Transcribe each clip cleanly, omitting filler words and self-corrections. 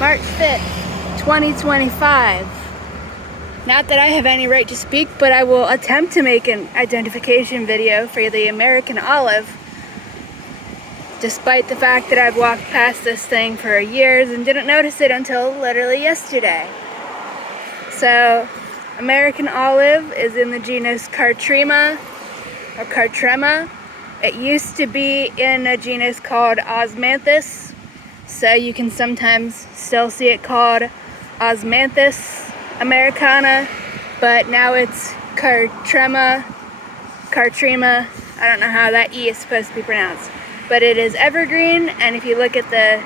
March 5th, 2025. Not that I have any right to speak, but I will attempt to make an identification video for the American olive, despite the fact that I've walked past this thing for years and didn't notice it until literally yesterday. So, American olive is in the genus Cartrema, or Cartrema. It used to be in a genus called Osmanthus, so you can sometimes still see it called Osmanthus americana, but now it's Cartrema. I don't know how that E is supposed to be pronounced, but it is evergreen, and if you look at the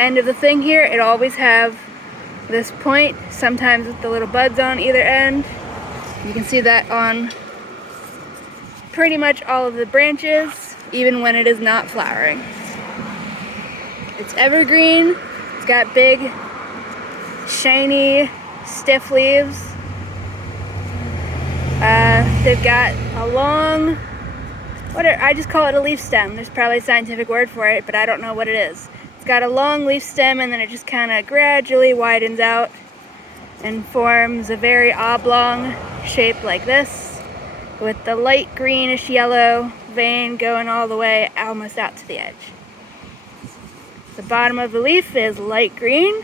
end of the thing here, it always have this point, sometimes with the little buds on either end. You can see that on pretty much all of the branches, even when it is not flowering. It's evergreen. It's got big, shiny, stiff leaves. They've got a long, I just call it a leaf stem. There's probably a scientific word for it, but I don't know what it is. It's got a long leaf stem, and then it just kind of gradually widens out and forms a very oblong shape like this, with the light greenish yellow vein going all the way almost out to the edge. The bottom of the leaf is light green,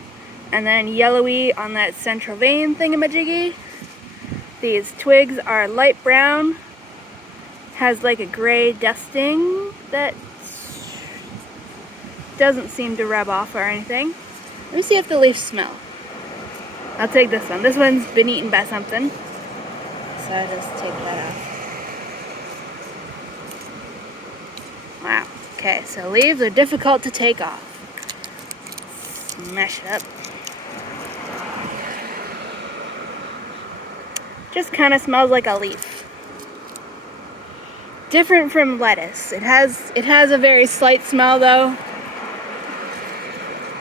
and then yellowy on that central vein thingamajiggy. These twigs are light brown, has like a gray dusting that doesn't seem to rub off or anything. Let me see if the leaves smell. I'll take this one. This one's been eaten by something, so I'll just take that off. Wow. Okay, so leaves are difficult to take off. Smash it up. Just kind of smells like a leaf. Different from lettuce. It has a very slight smell though.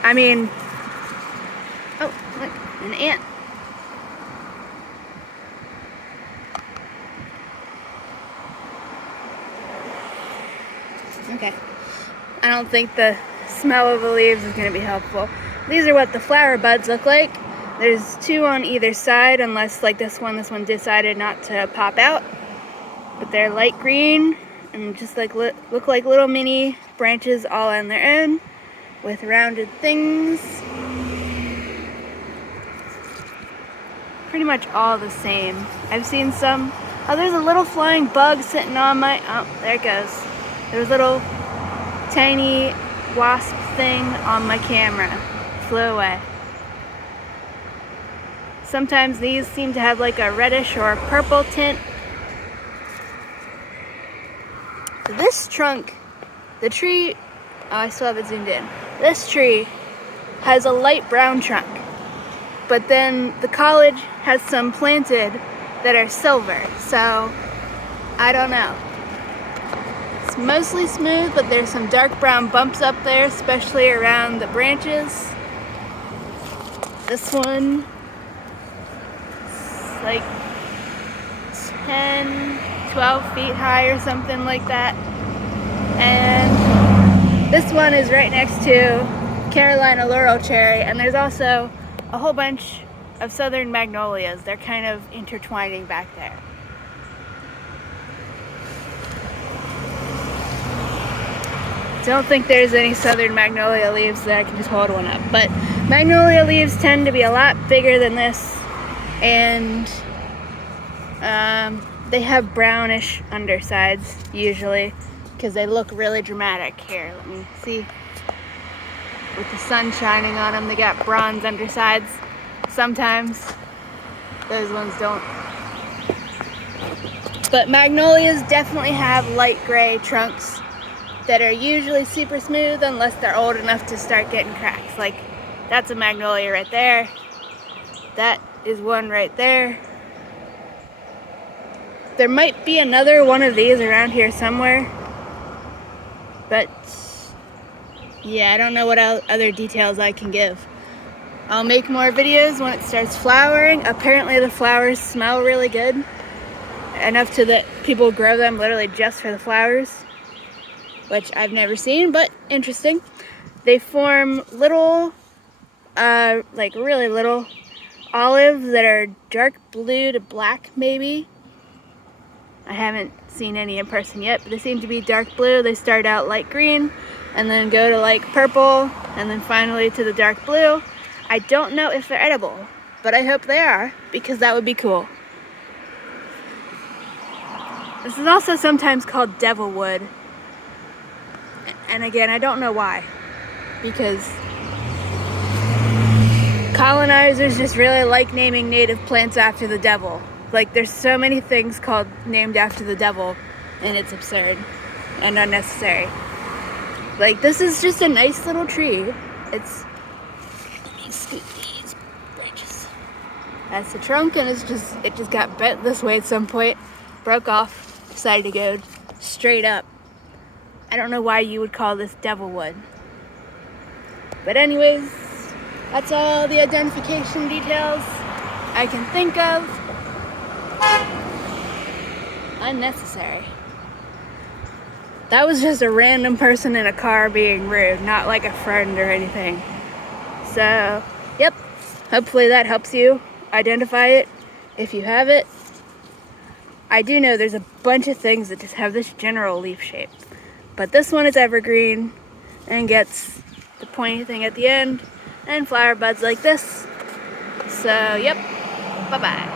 I mean, oh look, an ant. Okay. I don't think the smell of the leaves is going to be helpful. These are what the flower buds look like. There's two on either side, unless like this one decided not to pop out. But they're light green and just like look like little mini branches all on their end with rounded things. Pretty much all the same. I've seen some, oh, there's a little flying bug sitting on my, oh, there it goes. There's a little tiny wasp thing on my camera. Flew away. Sometimes these seem to have like a reddish or purple tint. This trunk, the tree, oh, I still have it zoomed in. This tree has a light brown trunk, but then the college has some planted that are silver, so I don't know. It's mostly smooth, but there's some dark brown bumps up there, especially around the branches. This one is like 10, 12 feet high or something like that. And this one is right next to Carolina laurel cherry, and there's also a whole bunch of southern magnolias. They're kind of intertwining back there. Don't think there's any southern magnolia leaves that I can just hold one up, but magnolia leaves tend to be a lot bigger than this, and they have brownish undersides usually because they look really dramatic. Here, let me see. With the sun shining on them, they got bronze undersides. Sometimes those ones don't. But magnolias definitely have light gray trunks that are usually super smooth unless they're old enough to start getting cracks. Like, that's a magnolia right there. That is one right there. There might be another one of these around here somewhere, but yeah, I don't know what other details I can give. I'll make more videos when it starts flowering. Apparently the flowers smell really good, enough to that people grow them literally just for the flowers, which I've never seen, but interesting. They form little like really little olives that are dark blue to black maybe. I haven't seen any in person yet, but they seem to be dark blue. They start out light green and then go to like purple and then finally to the dark blue. I don't know if they're edible, but I hope they are because that would be cool. This is also sometimes called devilwood. And again, I don't know why. Because colonizers just really like naming native plants after the devil. Like, there's so many things called named after the devil, and it's absurd and unnecessary. Like, this is just a nice little tree. Let me scoot these branches. That's the trunk, and it just got bent this way at some point, broke off, decided to go straight up. I don't know why you would call this devilwood. But anyways, that's all the identification details I can think of. Unnecessary. That was just a random person in a car being rude, not like a friend or anything. So, yep, hopefully that helps you identify it if you have it. I do know there's a bunch of things that just have this general leaf shape, but this one is evergreen and gets the pointy thing at the end and flower buds like this. So, yep, bye-bye.